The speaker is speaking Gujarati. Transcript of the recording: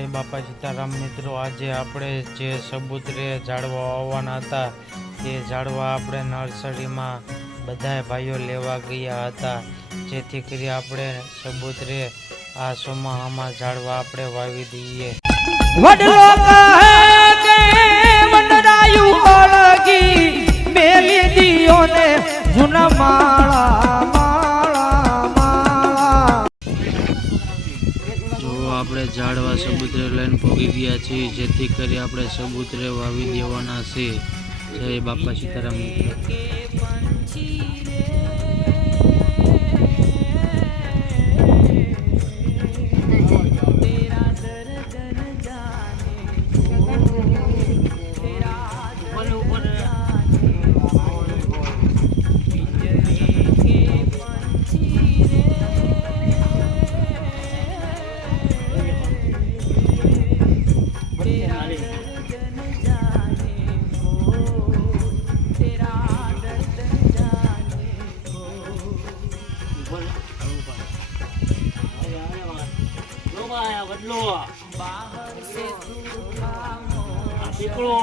જય બાપા સીતારામ મિત્રો, આજે આપણે જે સબૂતરે ઝાડવા વાવવાના હતા તે ઝાડવા આપણે નર્સરીમાં બધાય ભાઈઓ લેવા ગયા હતા, જેથી કરી આપણે સબૂતરે આ ચોમાહામાં ઝાડવા આપણે વાવી દઈએ। વડલો કહે કે વનરાયું અળગી મેલી દિયો ને જૂના માળા માળા માળા। જો આપણે ઝાડવા સબૂતરે લઈને પોગી ગયા છીએ, જેથી કરી આપણે સબૂતરે વાવી દેવાના છે। જય બાપા સીતારામ મિત્રો। પીપળો